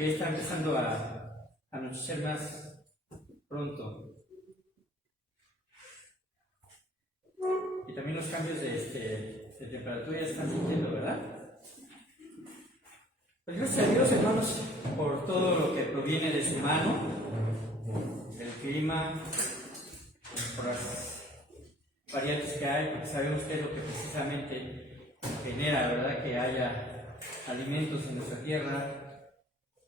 que está empezando a anochecer más pronto. Y también los cambios de temperatura ya están sintiendo, ¿verdad? Pues gracias a Dios, hermanos, por todo lo que proviene de su mano, del clima, por las variantes que hay, porque sabemos que es lo que precisamente genera, ¿verdad?, que haya alimentos en nuestra tierra,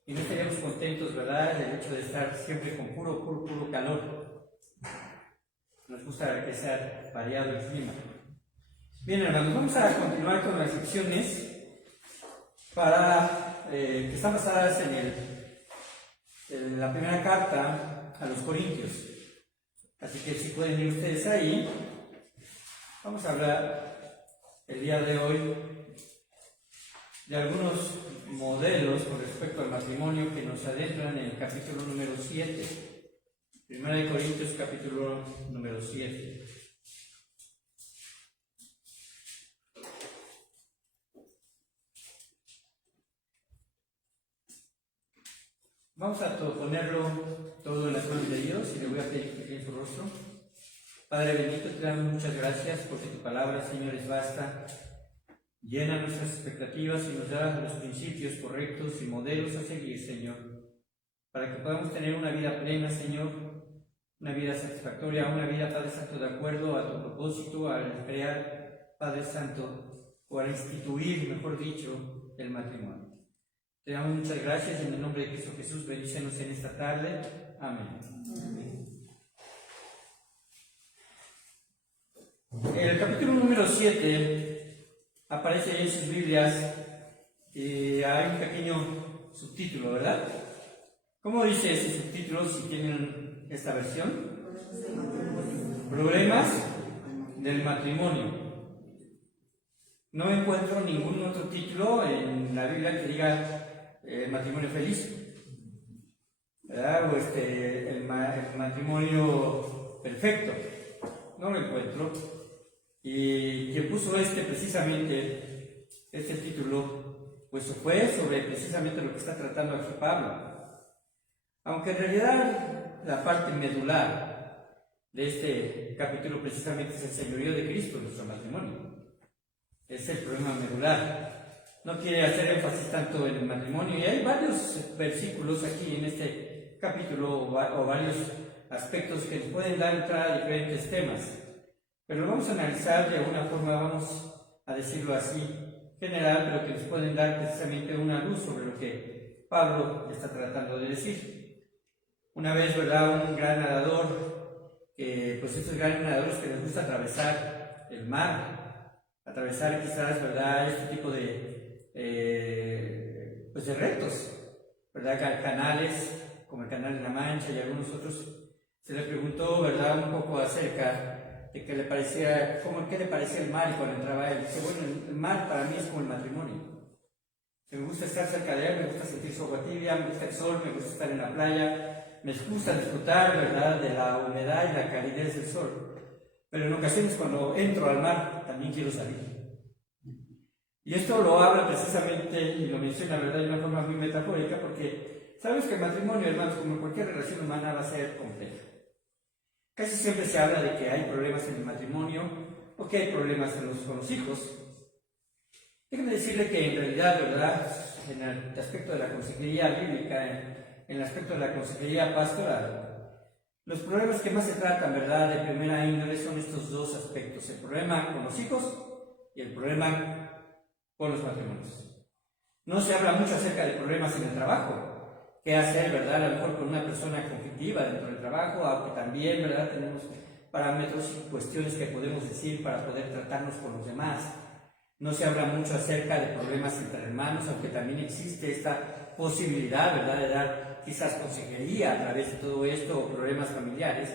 y no estaríamos contentos, ¿verdad?, del hecho de estar siempre con puro calor. Nos gusta que sea variado el clima. Bien, hermanos, vamos a continuar con las secciones que están basadas en la primera carta a los Corintios. Así que si pueden ir ustedes ahí, vamos a hablar el día de hoy de algunos modelos con respecto al matrimonio que nos adentran en el capítulo número 7. Primera de Corintios, capítulo número 7. Vamos a ponerlo todo en las manos de Dios y le voy a pedir que tiene su rostro. Padre bendito, te damos muchas gracias porque tu palabra, Señor, es vasta, llena nuestras expectativas y nos da los principios correctos y modelos a seguir, Señor, para que podamos tener una vida plena, Señor, una vida satisfactoria, una vida, Padre Santo, de acuerdo a tu propósito, al crear, Padre Santo, o al instituir, mejor dicho, el matrimonio. Te damos muchas gracias en el nombre de Cristo Jesús. Bendícenos en esta tarde. Amén. En el capítulo número 7 aparece en sus Biblias y hay un pequeño subtítulo, ¿verdad? ¿Cómo dice ese subtítulo si tienen esta versión? Problemas del matrimonio. No encuentro ningún otro título en la Biblia que diga matrimonio feliz, ¿verdad? O el matrimonio perfecto. No lo encuentro. Y quien puso precisamente este título, pues fue sobre precisamente lo que está tratando aquí Pablo. Aunque en realidad la parte medular de este capítulo precisamente es el señorío de Cristo en nuestro matrimonio. Es el problema medular. No quiere hacer énfasis tanto en el matrimonio, y hay varios versículos aquí en este capítulo o varios aspectos que nos pueden dar entrada a diferentes temas, pero lo vamos a analizar de alguna forma, vamos a decirlo así, general, pero que nos pueden dar precisamente una luz sobre lo que Pablo está tratando de decir. Una vez, ¿verdad?, un gran nadador, pues estos grandes nadadores que les gusta atravesar el mar, atravesar quizás, ¿verdad?, este tipo de retos, ¿verdad?, canales como el Canal de la Mancha y algunos otros. Se le preguntó, ¿verdad?, un poco acerca de qué le parecía el mar, y cuando entraba él dice: bueno, el mar para mí es como el matrimonio. Me gusta estar cerca de él, me gusta sentir su agua tibia, me gusta el sol, me gusta estar en la playa, me gusta disfrutar, ¿verdad?, de la humedad y la calidez del sol, pero en ocasiones cuando entro al mar también quiero salir. Y esto lo habla precisamente y lo menciona, ¿verdad?, de una forma muy metafórica, porque sabes que el matrimonio, hermanos, como cualquier relación humana, va a ser compleja. Casi siempre se habla de que hay problemas en el matrimonio o que hay problemas con los hijos. Déjenme decirle que en realidad, ¿verdad?, en el aspecto de la consejería bíblica, en el aspecto de la consejería pastoral, los problemas que más se tratan, ¿verdad?, de primera índole son estos dos aspectos: el problema con los hijos y el problema con los matrimonios. No se habla mucho acerca de problemas en el trabajo, qué hacer, ¿verdad?, a lo mejor con una persona conflictiva dentro del trabajo, aunque también, ¿verdad?, tenemos parámetros y cuestiones que podemos decir para poder tratarnos con los demás. No se habla mucho acerca de problemas entre hermanos, aunque también existe esta posibilidad, ¿verdad?, de dar quizás consejería a través de todo esto, o problemas familiares.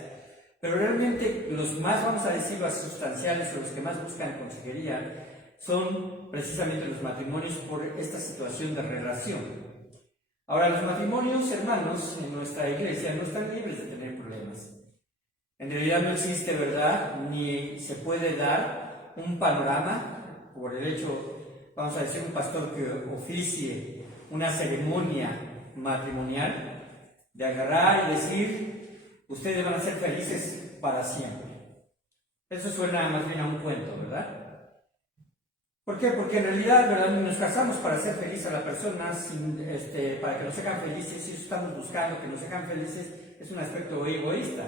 Pero realmente los más, vamos a decirlo, sustanciales, o los que más buscan consejería, son precisamente los matrimonios por esta situación de relación. Ahora, los matrimonios, hermanos, en nuestra iglesia no están libres de tener problemas. En realidad no existe, ¿verdad?, ni se puede dar un panorama por el hecho, vamos a decir, un pastor que oficie una ceremonia matrimonial, de agarrar y decir, ustedes van a ser felices para siempre. Eso suena más bien a un cuento, ¿verdad? ¿Por qué? Porque en realidad, ¿verdad?, nos casamos para hacer feliz a la persona, para que nos hagan felices. Si estamos buscando que nos hagan felices, es un aspecto egoísta.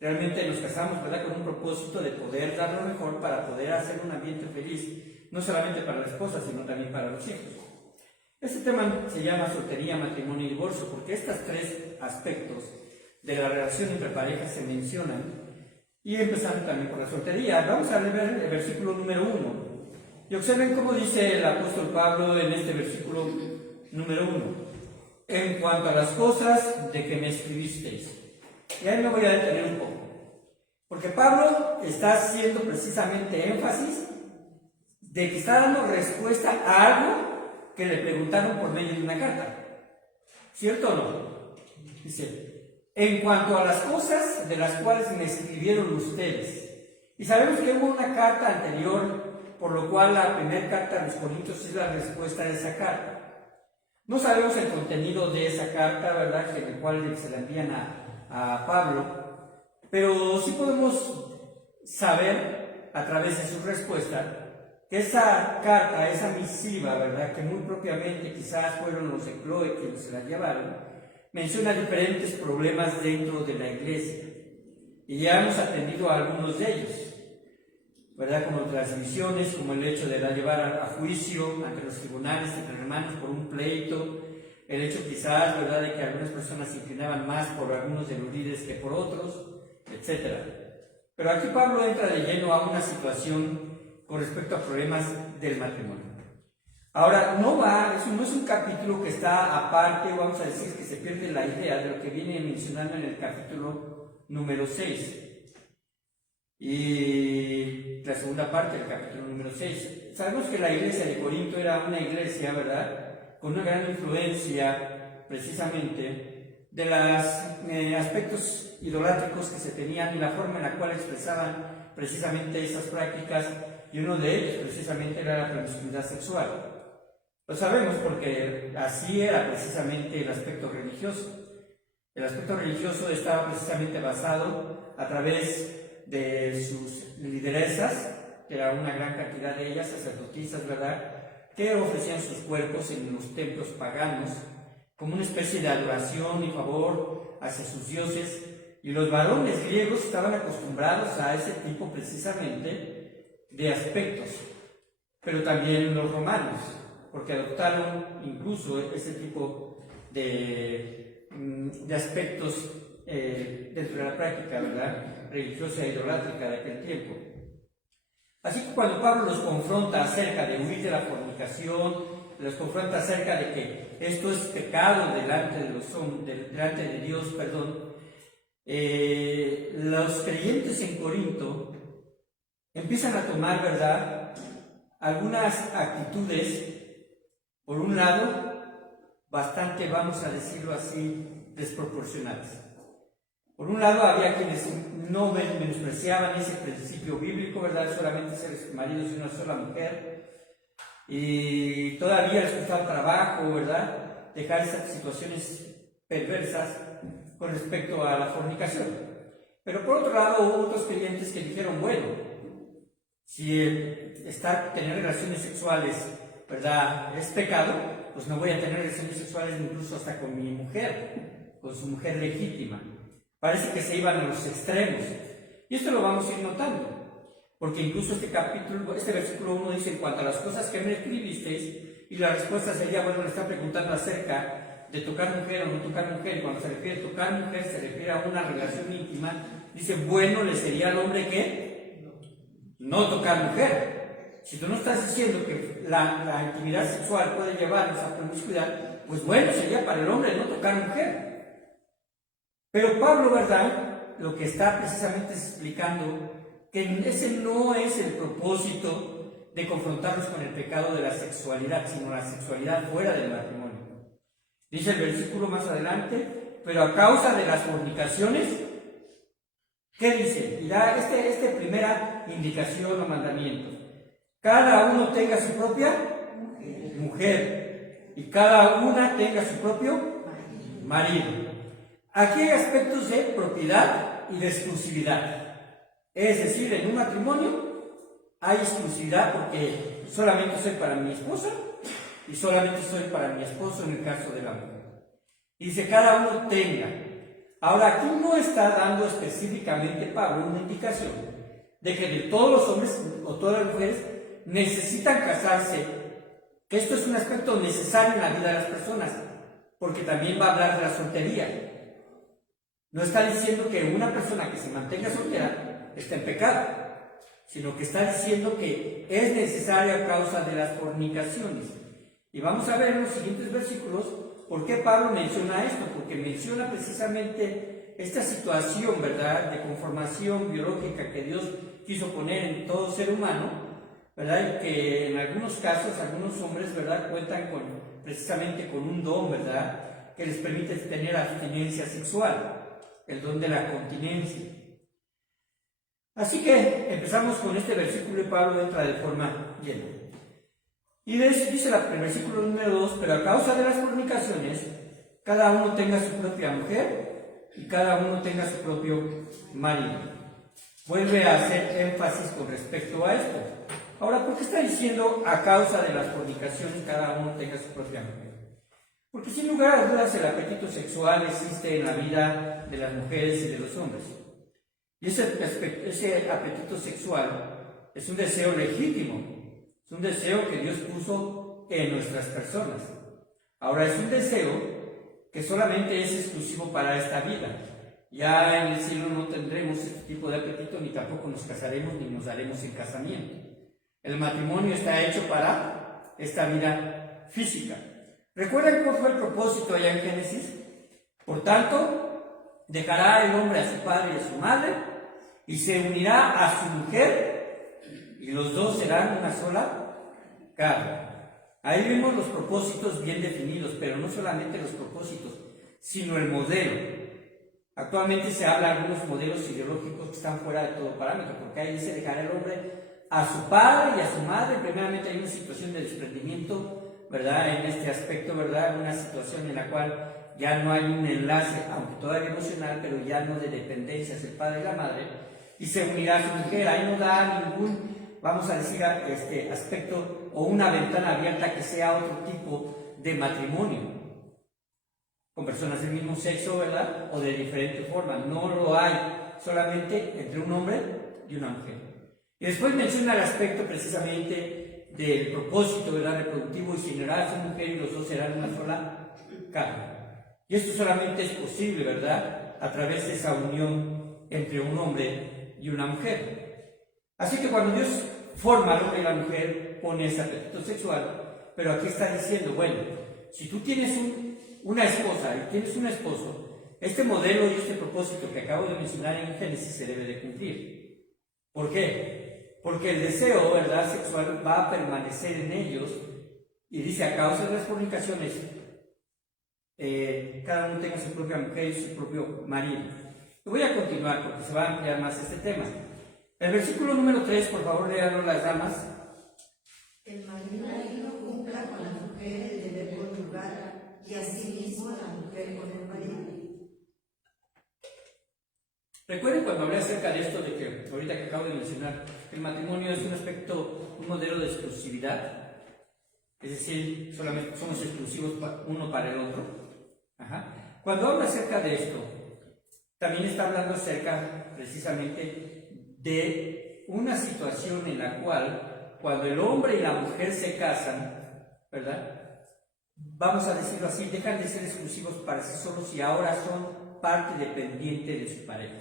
Realmente nos casamos, ¿verdad?, con un propósito de poder dar lo mejor para poder hacer un ambiente feliz, no solamente para la esposa, sino también para los hijos. Este tema se llama soltería, matrimonio y divorcio, porque estos tres aspectos de la relación entre parejas se mencionan. Y empezando también por la soltería, vamos a leer el versículo número 1. Y observen cómo dice el apóstol Pablo en este versículo número 1. En cuanto a las cosas de que me escribisteis. Y ahí me voy a detener un poco. Porque Pablo está haciendo precisamente énfasis de que está dando respuesta a algo que le preguntaron por medio de una carta. ¿Cierto o no? Dice, en cuanto a las cosas de las cuales me escribieron ustedes. Y sabemos que hubo una carta anterior, por lo cual la primera carta a los Corintios es la respuesta de esa carta. No sabemos el contenido de esa carta, ¿verdad?, en el cual se la envían a Pablo, pero sí podemos saber a través de su respuesta que esa carta, esa misiva, ¿verdad?, que muy propiamente quizás fueron los de Chloe quienes se la llevaron, menciona diferentes problemas dentro de la iglesia, y ya hemos atendido a algunos de ellos, ¿verdad?, como transmisiones, como el hecho de la llevar a juicio ante los tribunales entre hermanos por un pleito, el hecho quizás, ¿verdad?, de que algunas personas se inclinaban más por algunos de los líderes que por otros, etc. Pero aquí Pablo entra de lleno a una situación con respecto a problemas del matrimonio. Ahora, eso no es un capítulo que está aparte, vamos a decir que se pierde la idea de lo que viene mencionando en el capítulo número 6. Y la segunda parte del capítulo número 6. Sabemos que la iglesia de Corinto era una iglesia, ¿verdad?, con una gran influencia precisamente de los aspectos idolátricos que se tenían y la forma en la cual expresaban precisamente esas prácticas, y uno de ellos precisamente era la promiscuidad sexual. Lo sabemos porque así era precisamente el aspecto religioso. El aspecto religioso estaba precisamente basado a través de sus lideresas, que era una gran cantidad de ellas, sacerdotisas, ¿verdad?, que ofrecían sus cuerpos en los templos paganos como una especie de adoración y favor hacia sus dioses, y los varones griegos estaban acostumbrados a ese tipo precisamente de aspectos, pero también los romanos, porque adoptaron incluso ese tipo de aspectos dentro de la práctica, ¿verdad?, religiosa e idolátrica de aquel tiempo. Así que cuando Pablo los confronta acerca de huir de la fornicación, los confronta acerca de que esto es pecado delante de Dios, los creyentes en Corinto empiezan a tomar, ¿verdad?, algunas actitudes, por un lado, bastante, vamos a decirlo así, desproporcionadas. Por un lado, había quienes no menospreciaban ese principio bíblico, ¿verdad?, solamente ser maridos de una sola mujer, y todavía les costaba trabajo, ¿verdad?, dejar esas situaciones perversas con respecto a la fornicación. Pero por otro lado, hubo otros creyentes que dijeron, bueno, si tener relaciones sexuales, ¿verdad?, es pecado, pues no voy a tener relaciones sexuales incluso hasta con mi mujer, con su mujer legítima. Parece que se iban a los extremos. Y esto lo vamos a ir notando, porque incluso este versículo 1 dice, en cuanto a las cosas que me escribisteis, y la respuesta sería, bueno, le está preguntando acerca de tocar mujer o no tocar mujer, y cuando se refiere a tocar mujer, se refiere a una relación íntima. Dice, bueno, le sería al hombre que no tocar mujer. Si tú no estás diciendo que la intimidad sexual puede llevarnos a promiscuidad, pues bueno, sería para el hombre no tocar mujer. Pero Pablo, ¿verdad?, lo que está precisamente explicando que ese no es el propósito de confrontarnos con el pecado de la sexualidad, sino la sexualidad fuera del matrimonio. Dice el versículo más adelante, pero a causa de las fornicaciones, ¿qué dice? Y da esta primera indicación o mandamiento. Cada uno tenga su propia mujer y cada una tenga su propio marido. Aquí hay aspectos de propiedad y de exclusividad. Es decir, en un matrimonio hay exclusividad porque solamente soy para mi esposa y solamente soy para mi esposo en el caso de la mujer. Y dice, cada uno tenga. Ahora, aquí no está dando específicamente Pablo una indicación de que de todos los hombres o todas las mujeres necesitan casarse, que esto es un aspecto necesario en la vida de las personas, porque también va a hablar de la soltería. No está diciendo que una persona que se mantenga soltera está en pecado, sino que está diciendo que es necesario a causa de las fornicaciones. Y vamos a ver en los siguientes versículos por qué Pablo menciona esto, porque menciona precisamente esta situación, ¿verdad?, de conformación biológica que Dios quiso poner en todo ser humano, ¿verdad?, y que en algunos casos, algunos hombres, ¿verdad?, cuentan precisamente con un don, ¿verdad?, que les permite tener abstinencia sexual, el don de la continencia. Así que empezamos con este versículo y Pablo entra de forma llena. Y dice el versículo número 2, pero a causa de las fornicaciones, cada uno tenga su propia mujer y cada uno tenga su propio marido. Vuelve a hacer énfasis con respecto a esto. Ahora, ¿por qué está diciendo a causa de las fornicaciones cada uno tenga su propia mujer? Porque sin lugar a dudas el apetito sexual existe en la vida de las mujeres y de los hombres. Y ese apetito sexual es un deseo legítimo, es un deseo que Dios puso en nuestras personas. Ahora, es un deseo que solamente es exclusivo para esta vida. Ya en el cielo no tendremos este tipo de apetito, ni tampoco nos casaremos, ni nos daremos en casamiento. El matrimonio está hecho para esta vida física. ¿Recuerdan cuál fue el propósito allá en Génesis? Por tanto, dejará el hombre a su padre y a su madre, y se unirá a su mujer, y los dos serán una sola carne. Ahí vemos los propósitos bien definidos, pero no solamente los propósitos, sino el modelo. Actualmente se habla de algunos modelos ideológicos que están fuera de todo parámetro, porque ahí dice dejar el hombre a su padre y a su madre. Primeramente hay una situación de desprendimiento, ¿verdad?, en este aspecto, ¿verdad?, una situación en la cual ya no hay un enlace, aunque todavía emocional, pero ya no de dependencia hacia el padre y la madre, y se unirá a su mujer. Ahí no da ningún, vamos a decir, aspecto o una ventana abierta que sea otro tipo de matrimonio con personas del mismo sexo, ¿verdad?, o de diferente forma. No lo hay, solamente entre un hombre y una mujer. Y después menciona el aspecto precisamente del propósito, ¿verdad?, reproductivo, y se unirá a su mujer y los dos serán una sola carne. Y esto solamente es posible, ¿verdad?, a través de esa unión entre un hombre y una mujer. Así que cuando Dios forma al hombre y la mujer, pone ese apetito sexual, pero aquí está diciendo, bueno, si tú tienes una esposa y tienes un esposo, este modelo y este propósito que acabo de mencionar en Génesis se debe de cumplir. ¿Por qué? Porque el deseo, ¿verdad?, sexual va a permanecer en ellos, y dice, a causa de las fornicaciones, cada uno tenga su propia mujer y su propio marido. Y voy a continuar porque se va a ampliar más este tema. El versículo número 3, por favor, léanlo las damas. El marido cumpla con la mujer el deber conyugal y asimismo la mujer con el marido. Recuerden cuando hablé acerca de esto, de que ahorita que acabo de mencionar, el matrimonio es un aspecto, un modelo de exclusividad, es decir, solamente somos exclusivos uno para el otro. Ajá. Cuando habla acerca de esto, también está hablando acerca precisamente de una situación en la cual, cuando el hombre y la mujer se casan, ¿verdad?, vamos a decirlo así, dejan de ser exclusivos para sí solos y ahora son parte dependiente de su pareja.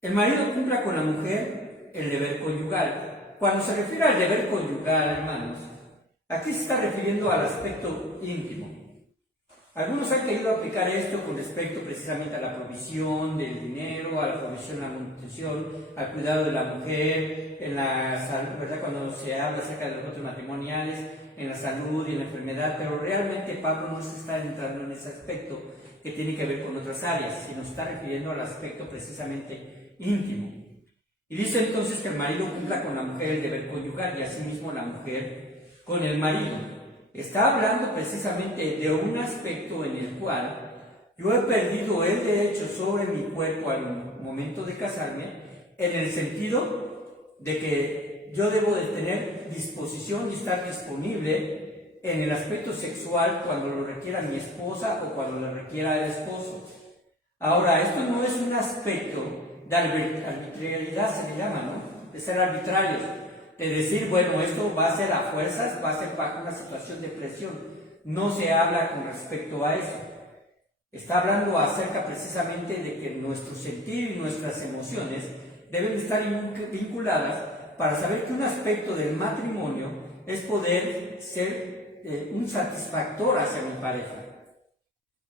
El marido cumpla con la mujer el deber conyugal. Cuando se refiere al deber conyugal, hermanos, aquí se está refiriendo al aspecto íntimo. Algunos han querido aplicar esto con respecto precisamente a la provisión del dinero, a la provisión de la manutención, al cuidado de la mujer, en la salud, ¿verdad?, cuando se habla acerca de los otros matrimoniales, en la salud y en la enfermedad, pero realmente Pablo no se está entrando en ese aspecto que tiene que ver con otras áreas, sino se está refiriendo al aspecto precisamente íntimo. Y dice entonces que el marido cumpla con la mujer el deber conyugal y asimismo la mujer con el marido. está hablando precisamente de un aspecto en el cual yo he perdido el derecho sobre mi cuerpo al momento de casarme, en el sentido de que yo debo de tener disposición y estar disponible en el aspecto sexual cuando lo requiera mi esposa o cuando lo requiera el esposo. Ahora, esto no es un aspecto de arbitrariedad, se le llama, ¿no? De ser arbitrarios, de decir, bueno, esto va a ser a fuerzas, va a ser bajo una situación de presión. No se habla con respecto a eso. Está hablando acerca precisamente de que nuestro sentir y nuestras emociones deben estar vinculadas para saber que un aspecto del matrimonio es poder ser un satisfactor hacia mi pareja.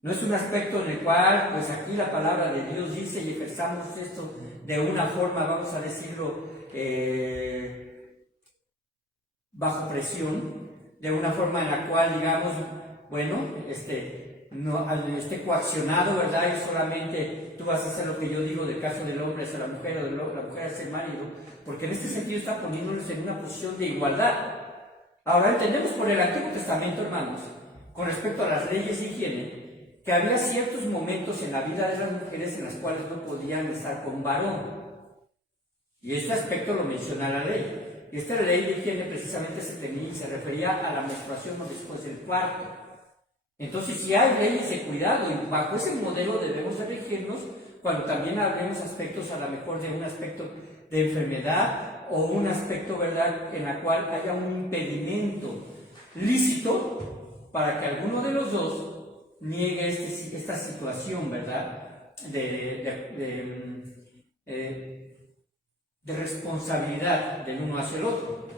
No es un aspecto en el cual, pues aquí la palabra de Dios dice y ejerzamos esto de una forma, vamos a decirlo, bajo presión, de una forma en la cual, digamos, bueno, no esté coaccionado, ¿verdad? Y solamente tú vas a hacer lo que yo digo, del caso del hombre hacia la mujer o de la mujer hacia el marido, porque en este sentido está poniéndonos en una posición de igualdad. Ahora entendemos por el Antiguo Testamento, hermanos, con respecto a las leyes de higiene, que había ciertos momentos en la vida de las mujeres en las cuales no podían estar con varón. Y este aspecto lo menciona la ley. Y esta ley de higiene precisamente se refería a la menstruación o después del parto. Entonces, si hay leyes de cuidado, y bajo ese modelo debemos de regirnos cuando también hablemos aspectos a lo mejor de un aspecto de enfermedad o un aspecto, ¿verdad?, en la cual haya un impedimento lícito para que alguno de los dos niegue esta situación, ¿verdad?, de responsabilidad del uno hacia el otro.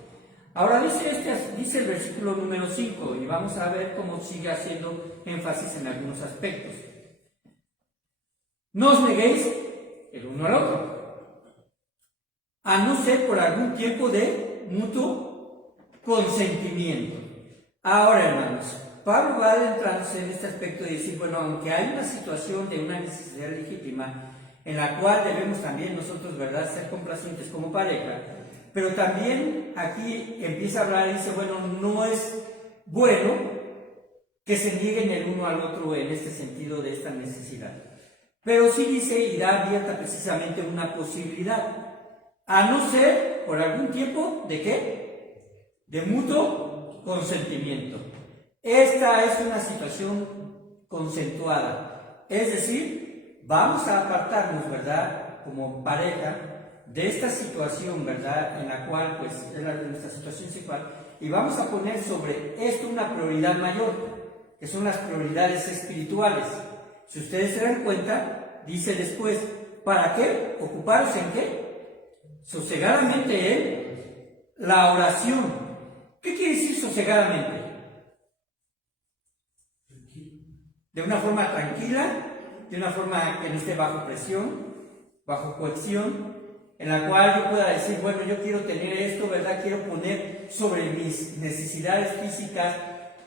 Ahora dice el versículo número 5, y vamos a ver cómo sigue haciendo énfasis en algunos aspectos. No os neguéis el uno al otro, a no ser por algún tiempo de mutuo consentimiento. Ahora, hermanos, Pablo va adentrándose en este aspecto de decir, bueno, aunque hay una situación de una necesidad legítima en la cual debemos también nosotros, ¿verdad?, ser complacientes como pareja, pero también aquí empieza a hablar y dice, bueno, no es bueno que se nieguen el uno al otro en este sentido de esta necesidad. Pero sí dice y da abierta precisamente una posibilidad, a no ser por algún tiempo, ¿de qué? De mutuo consentimiento. Esta es una situación consensuada, es decir, vamos a apartarnos, ¿verdad?, como pareja, de esta situación, ¿verdad?, en la cual, pues, es nuestra situación sexual, y vamos a poner sobre esto una prioridad mayor, que son las prioridades espirituales. Si ustedes se dan cuenta, dice después, ¿para qué? ¿Ocuparos en qué? Sosegadamente en la oración. ¿Qué quiere decir sosegadamente? De una forma tranquila, de una forma que no esté bajo presión, bajo coacción, en la cual yo pueda decir, bueno, yo quiero tener esto, ¿verdad? Quiero poner sobre mis necesidades físicas,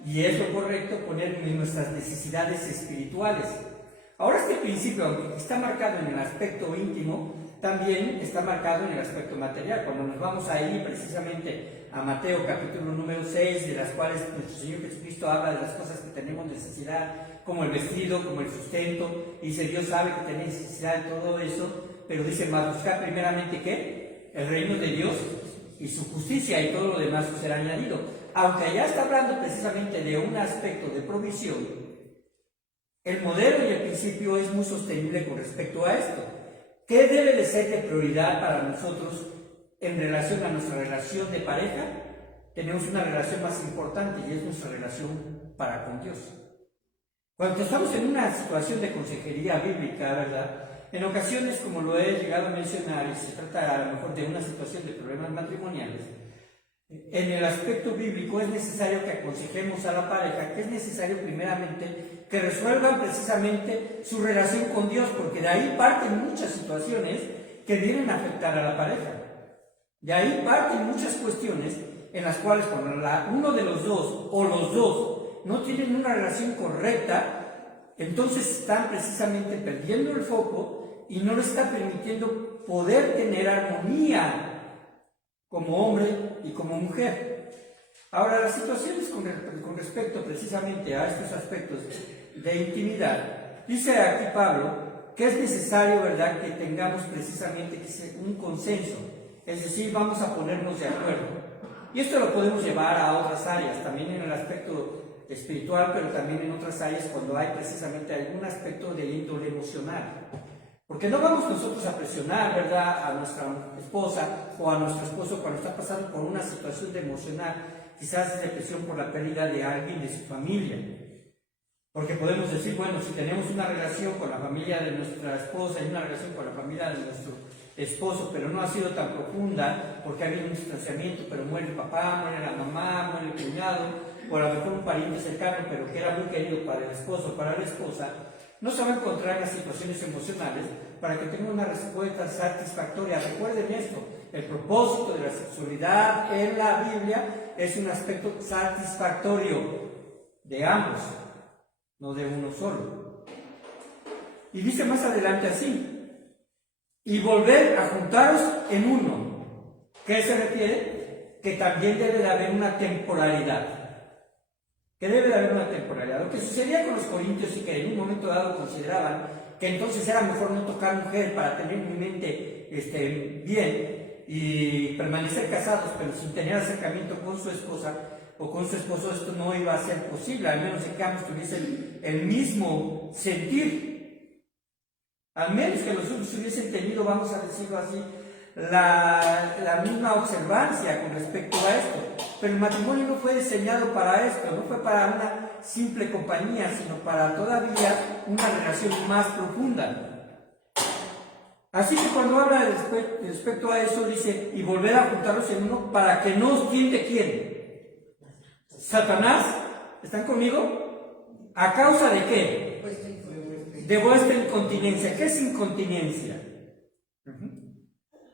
y es lo correcto, poner nuestras necesidades espirituales. Ahora este principio, aunque está marcado en el aspecto íntimo, también está marcado en el aspecto material. Cuando nos vamos ahí precisamente a Mateo capítulo número 6, de las cuales nuestro Señor Jesucristo habla de las cosas que tenemos necesidad, como el vestido, como el sustento, y dice, Dios sabe que tenéis necesidad de todo eso, pero dice, mas buscar primeramente, ¿qué? El reino de Dios y su justicia, y todo lo demás os será añadido. Aunque allá está hablando precisamente de un aspecto de provisión, el modelo y el principio es muy sostenible con respecto a esto. ¿Qué debe de ser de prioridad para nosotros en relación a nuestra relación de pareja? Tenemos una relación más importante, y es nuestra relación para con Dios. Cuando estamos en una situación de consejería bíblica, ¿verdad?, en ocasiones, como lo he llegado a mencionar, y se trata a lo mejor de una situación de problemas matrimoniales, en el aspecto bíblico es necesario que aconsejemos a la pareja, que es necesario primeramente que resuelvan precisamente su relación con Dios, porque de ahí parten muchas situaciones que vienen a afectar a la pareja. De ahí parten muchas cuestiones en las cuales cuando uno de los dos o los dos no tienen una relación correcta, entonces están precisamente perdiendo el foco y no les está permitiendo poder tener armonía como hombre y como mujer. Ahora, las situaciones con respecto precisamente a estos aspectos de intimidad, dice aquí Pablo que es necesario, ¿verdad?, que tengamos precisamente un consenso, es decir, vamos a ponernos de acuerdo. Y esto lo podemos llevar a otras áreas, también en el aspecto espiritual, pero también en otras áreas cuando hay precisamente algún aspecto de índole emocional. Porque no vamos nosotros a presionar, ¿verdad?, a nuestra esposa o a nuestro esposo cuando está pasando por una situación de emocional, quizás de depresión por la pérdida de alguien de su familia. Porque podemos decir, bueno, si tenemos una relación con la familia de nuestra esposa y una relación con la familia de nuestro esposo, pero no ha sido tan profunda, porque ha habido un distanciamiento, pero muere el papá, muere la mamá, muere el cuñado, o a lo mejor un pariente cercano, pero que era muy querido para el esposo o para la esposa, no se va a encontrar las situaciones emocionales para que tenga una respuesta satisfactoria. Recuerden esto, el propósito de la sexualidad en la Biblia es un aspecto satisfactorio de ambos, no de uno solo. Y dice más adelante así, y volver a juntaros en uno. ¿Qué se refiere? Que también debe de haber una temporalidad. Que debe de haber una temporalidad. Lo que sucedía con los corintios y que en un momento dado consideraban que entonces era mejor no tocar mujer para tener mi mente bien y permanecer casados, pero sin tener acercamiento con su esposa o con su esposo, esto no iba a ser posible, al menos que ambos tuviesen el mismo sentir. Al menos que los otros hubiesen tenido, vamos a decirlo así, la misma observancia con respecto a esto. Pero el matrimonio no fue diseñado para esto, no fue para una simple compañía, sino para todavía una relación más profunda. Así que cuando habla respecto a eso, dice, y volver a juntarlos en uno para que no os tiente quién. Satanás, ¿están conmigo? ¿A causa de qué? De vuestra incontinencia. ¿Qué es incontinencia?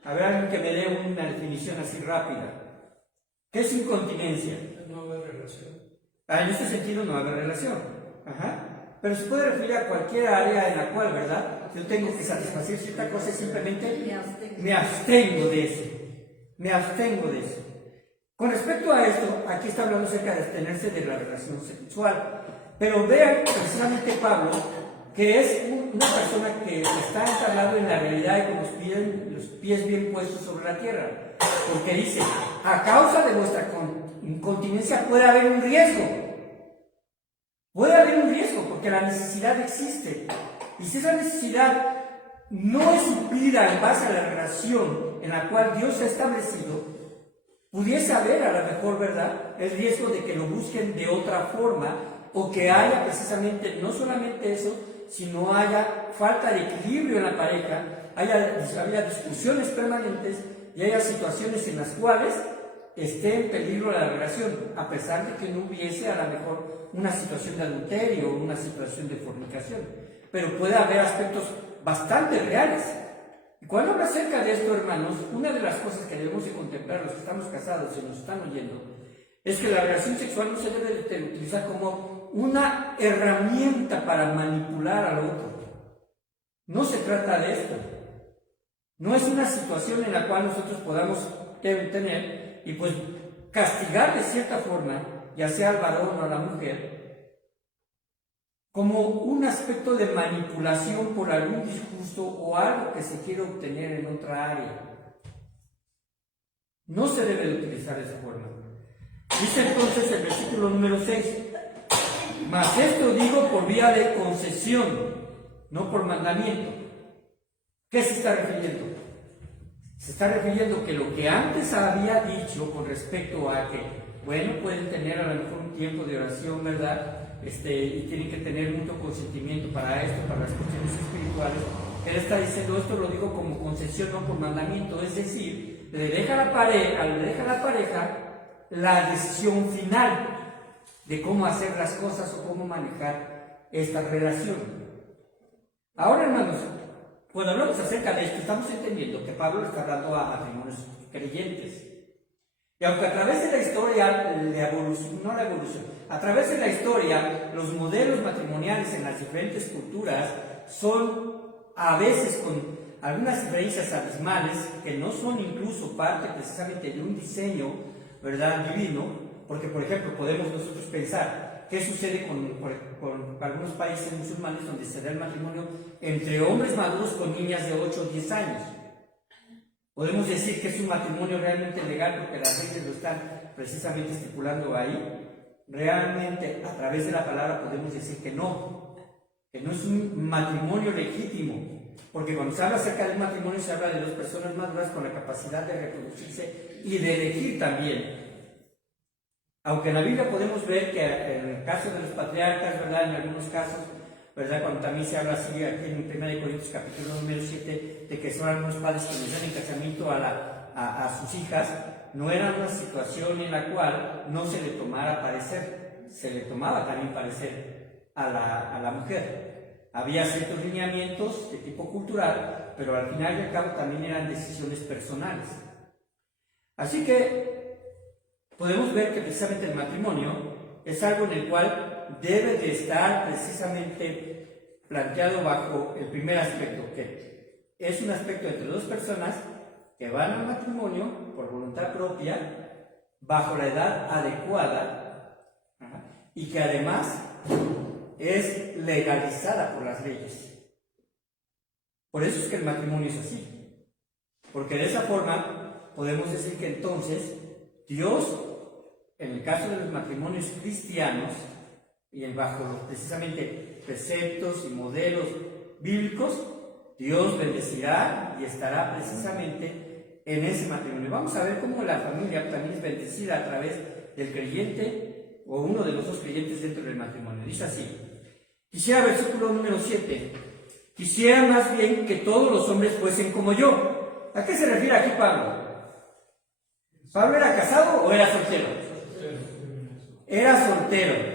A ver, alguien que me dé una definición así rápida. ¿Qué es incontinencia? No haber relación. En este sentido no haber relación. Ajá. Pero se puede referir a cualquier área en la cual, ¿verdad?, yo tengo que satisfacer cierta cosa y simplemente me abstengo de eso. Me abstengo de eso. Con respecto a esto, aquí está hablando acerca de abstenerse de la relación sexual. Pero vean precisamente Pablo, que es una persona que está instalado en la realidad y con los pies bien puestos sobre la tierra. Porque dice, a causa de vuestra incontinencia puede haber un riesgo. Puede haber un riesgo porque la necesidad existe. Y si esa necesidad no es suplida en base a la relación en la cual Dios ha establecido, pudiese haber a lo mejor, ¿verdad?, el riesgo de que lo busquen de otra forma o que haya precisamente no solamente eso, sino haya falta de equilibrio en la pareja, haya discusiones permanentes y haya situaciones en las cuales esté en peligro la relación, a pesar de que no hubiese a lo mejor una situación de adulterio o una situación de fornicación. Pero puede haber aspectos bastante reales. Y cuando habla acerca de esto, hermanos, una de las cosas que debemos de contemplar los que estamos casados y nos están oyendo, es que la relación sexual no se debe de utilizar como una herramienta para manipular al otro. No se trata de esto. No es una situación en la cual nosotros podamos tener y pues castigar de cierta forma, ya sea al varón o a la mujer, como un aspecto de manipulación por algún disgusto o algo que se quiere obtener en otra área. No se debe de utilizar de esa forma. Dice entonces el versículo número 6, mas esto digo por vía de concesión, no por mandamiento. ¿Qué se está refiriendo? Se está refiriendo que lo que antes había dicho con respecto a que, bueno, pueden tener a lo mejor un tiempo de oración, ¿verdad?, y tienen que tener mucho consentimiento para esto, para las cuestiones espirituales. Él está diciendo, esto lo digo como concesión, no por mandamiento, es decir, le deja a la pareja la decisión final de cómo hacer las cosas o cómo manejar esta relación. Ahora, hermanos, cuando hablamos acerca de esto, estamos entendiendo que Pablo está hablando a matrimonios creyentes. Y aunque a través de la historia, a través de la historia, los modelos matrimoniales en las diferentes culturas son a veces con algunas diferencias abismales que no son incluso parte precisamente de un diseño, ¿verdad?, divino, Porque, por ejemplo, podemos nosotros pensar qué sucede con algunos países musulmanes donde se da el matrimonio entre hombres maduros con niñas de 8 o 10 años. Podemos decir que es un matrimonio realmente legal porque las leyes lo están precisamente estipulando ahí. Realmente, a través de la palabra podemos decir que no es un matrimonio legítimo, porque cuando se habla acerca del matrimonio se habla de dos personas maduras con la capacidad de reproducirse y de elegir también. Aunque en la Biblia podemos ver que en el caso de los patriarcas, ¿verdad?, en algunos casos, ¿verdad?, cuando también se habla así aquí en 1 Corintios capítulo número 7, de que son algunos padres que les dan en casamiento a sus hijas, no era una situación en la cual no se le tomara parecer, se le tomaba también parecer a la mujer. Había ciertos lineamientos de tipo cultural, pero al final y al cabo también eran decisiones personales. Así que podemos ver que precisamente el matrimonio es algo en el cual debe de estar precisamente planteado bajo el primer aspecto, que es un aspecto entre dos personas que van al matrimonio por voluntad propia, bajo la edad adecuada, y que además es legalizada por las leyes. Por eso es que el matrimonio es así, porque de esa forma podemos decir que entonces Dios, en el caso de los matrimonios cristianos, y bajo los precisamente preceptos y modelos bíblicos, Dios bendecirá y estará precisamente en ese matrimonio. Vamos a ver cómo la familia también es bendecida a través del creyente o uno de los dos creyentes dentro del matrimonio. Dice así, quisiera, versículo número 7, quisiera más bien que todos los hombres fuesen como yo. ¿A qué se refiere aquí Pablo? ¿Pablo era casado o era soltero? Era soltero.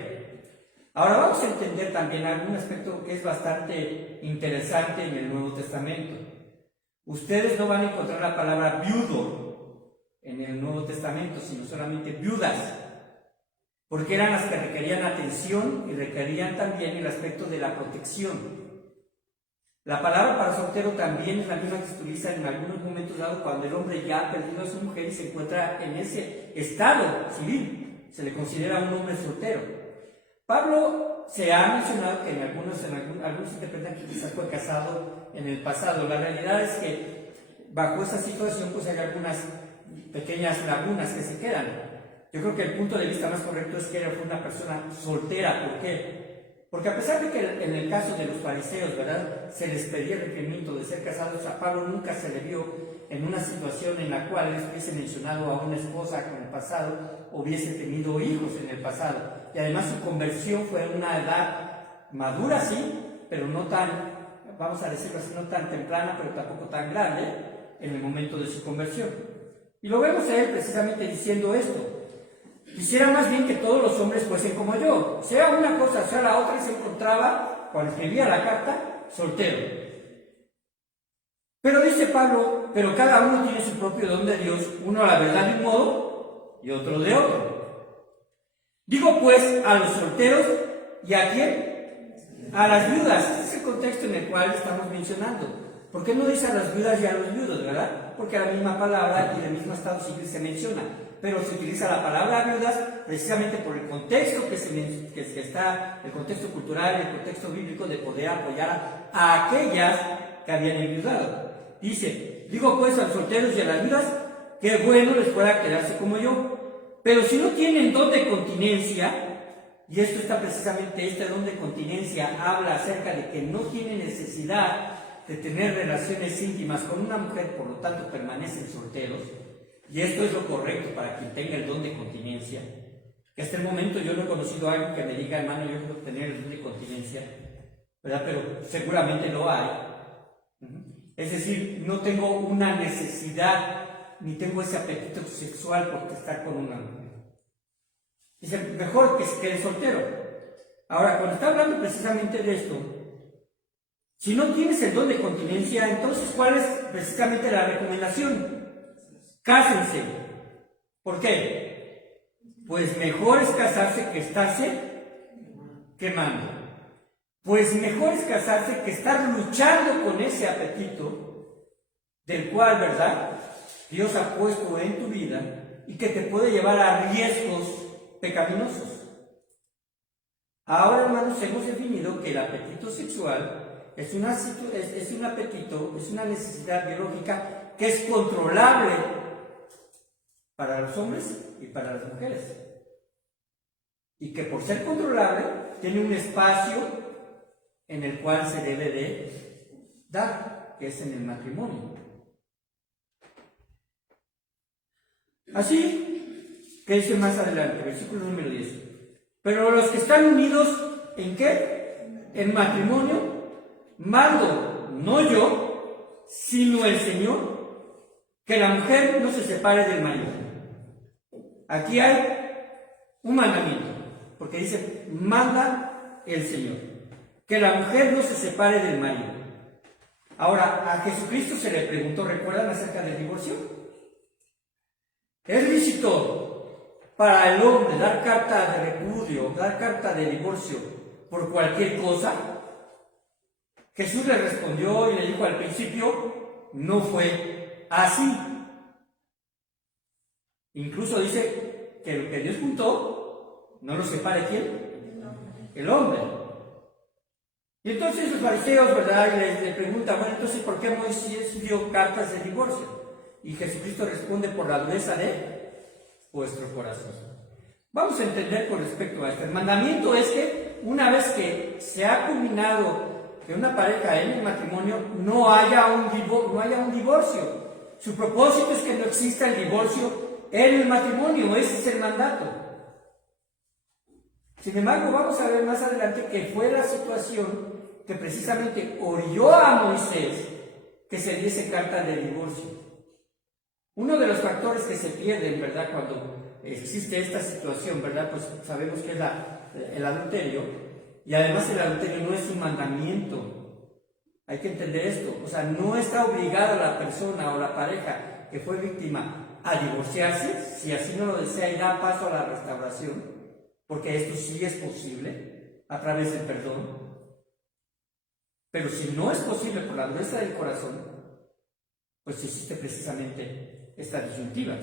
Ahora vamos a entender también algún aspecto que es bastante interesante en el Nuevo Testamento. Ustedes no van a encontrar la palabra viudo en el Nuevo Testamento, sino solamente viudas, porque eran las que requerían atención y requerían también el aspecto de la protección. La palabra para soltero también es la misma que se utiliza en algunos momentos dados cuando el hombre ya ha perdido a su mujer y se encuentra en ese estado civil, se le considera un hombre soltero. Pablo se ha mencionado que algunos interpretan que quizás fue casado en el pasado. La realidad es que bajo esa situación pues hay algunas pequeñas lagunas que se quedan. Yo creo que el punto de vista más correcto es que fue una persona soltera. ¿Por qué? Porque a pesar de que en el caso de los fariseos, ¿verdad?, se les pedía el requerimiento de ser casados, a Pablo nunca se le vio en una situación en la cual él hubiese mencionado a una esposa en el pasado, hubiese tenido hijos en el pasado. Y además su conversión fue en una edad madura, sí, pero no tan, vamos a decirlo así, no tan temprana, pero tampoco tan grande en el momento de su conversión. Y lo vemos a él precisamente diciendo esto. Quisiera más bien que todos los hombres fuesen como yo, sea una cosa, sea la otra, y se encontraba, cuando escribía la carta, soltero. Pero dice Pablo, pero cada uno tiene su propio don de Dios, uno a la verdad de un modo y otro de otro. Digo pues a los solteros, ¿y a quién? A las viudas. Este es el contexto en el cual estamos mencionando. ¿Por qué no dice a las viudas y a los viudos, verdad? Porque la misma palabra y el mismo estado civil se menciona, pero se utiliza la palabra viudas precisamente por el contexto que está, el contexto cultural, el contexto bíblico de poder apoyar a aquellas que habían enviudado. Dice, digo pues a los solteros y a las viudas, que bueno les pueda quedarse como yo, pero si no tienen don de continencia, y esto está precisamente, este don de continencia habla acerca de que no tienen necesidad de tener relaciones íntimas con una mujer, por lo tanto permanecen solteros, y esto es lo correcto para quien tenga el don de continencia, que hasta el momento yo no he conocido a alguien que me diga, hermano, yo quiero tener el don de continencia, ¿verdad? Pero seguramente lo hay. Es decir, no tengo una necesidad, ni tengo ese apetito sexual por estar con una mujer. Dice, mejor que se quede soltero. Ahora, cuando está hablando precisamente de esto, si no tienes el don de continencia, entonces, ¿cuál es precisamente la recomendación? Cásense. ¿Por qué? Pues mejor es casarse que estarse quemando. Pues mejor es casarse que estar luchando con ese apetito del cual, ¿verdad?, Dios ha puesto en tu vida y que te puede llevar a riesgos pecaminosos. Ahora, hermanos, hemos definido que el apetito sexual es un apetito, es una necesidad biológica que es controlable para los hombres y para las mujeres. Y que por ser controlable tiene un espacio en el cual se debe de dar, que es en el matrimonio. Así que dice más adelante, versículo número 10. Pero los que están unidos, ¿en qué? En matrimonio, mando, no yo, sino el Señor, que la mujer no se separe del marido. Aquí hay un mandamiento, porque dice, manda el Señor, que la mujer no se separe del marido. Ahora, a Jesucristo se le preguntó, ¿recuerdan acerca del divorcio? ¿Es lícito para el hombre dar carta de repudio, dar carta de divorcio por cualquier cosa? Jesús le respondió y le dijo al principio, no fue así. Incluso dice que lo que Dios juntó, no lo separe ¿quién? El hombre. Y entonces los fariseos, ¿verdad? Y le preguntan, bueno, entonces ¿por qué Moisés dio cartas de divorcio? Y Jesucristo responde, por la dureza de vuestro corazón. Vamos a entender con respecto a esto. El mandamiento es que una vez que se ha culminado que una pareja en el matrimonio no haya un divorcio. Su propósito es que no exista el divorcio en el matrimonio. Ese es el mandato. Sin embargo, vamos a ver más adelante que fue la situación que precisamente orilló a Moisés que se diese carta de divorcio. Uno de los factores que se pierden, ¿verdad?, cuando existe esta situación, ¿verdad?, pues sabemos que es el adulterio, y además el adulterio no es un mandamiento. Hay que entender esto, o sea, no está obligada la persona o la pareja que fue víctima a divorciarse, si así no lo desea y da paso a la restauración, porque esto sí es posible a través del perdón. Pero si no es posible por la dureza del corazón, pues existe precisamente esta disyuntiva.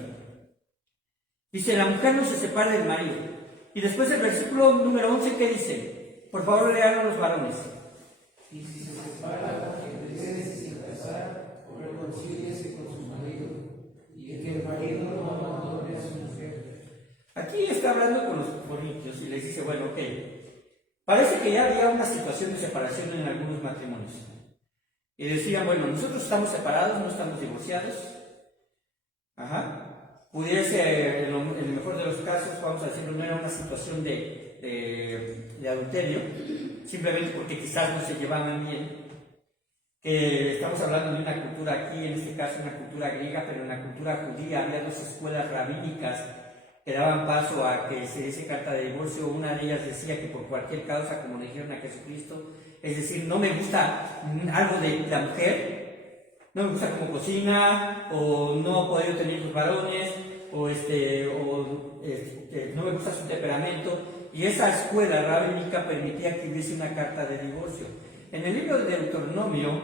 Dice, la mujer no se separa del marido. Y después el versículo número 11, ¿qué dice? Por favor, lean a los varones. Y si se separa, que regrese sin casar, o reconcíliese con su marido, y que el marido no abandone a su mujer. Aquí está hablando con los corintios y les dice, bueno, ok, parece que ya había una situación de separación en algunos matrimonios. Y decían, bueno, nosotros estamos separados, no estamos divorciados. Pudiese, en el mejor de los casos, vamos a decirlo, no era una situación de adulterio, simplemente porque quizás no se llevaban bien. Estamos hablando de una cultura aquí, en este caso una cultura griega, pero en la cultura judía había dos escuelas rabínicas que daban paso a que se diese carta de divorcio. Una de ellas decía que por cualquier causa, como le dijeron a Jesucristo, es decir, no me gusta algo de la mujer, no me gusta cómo cocina, o no ha podido tener sus varones, no me gusta su temperamento, y esa escuela rabínica permitía que hubiese una carta de divorcio. En el libro de Deuteronomio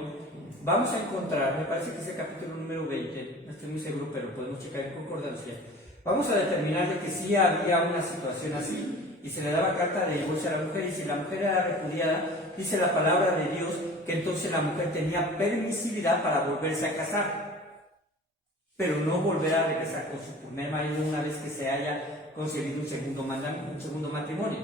vamos a encontrar, me parece que es el capítulo número 20, no estoy muy seguro, pero podemos checar en concordancia, vamos a determinar de que sí había una situación así, y se le daba carta de divorcio a la mujer, y si la mujer era repudiada, dice la palabra de Dios que entonces la mujer tenía permisividad para volverse a casar, pero no volver a regresar con su primer marido una vez que se haya conseguido un segundo matrimonio.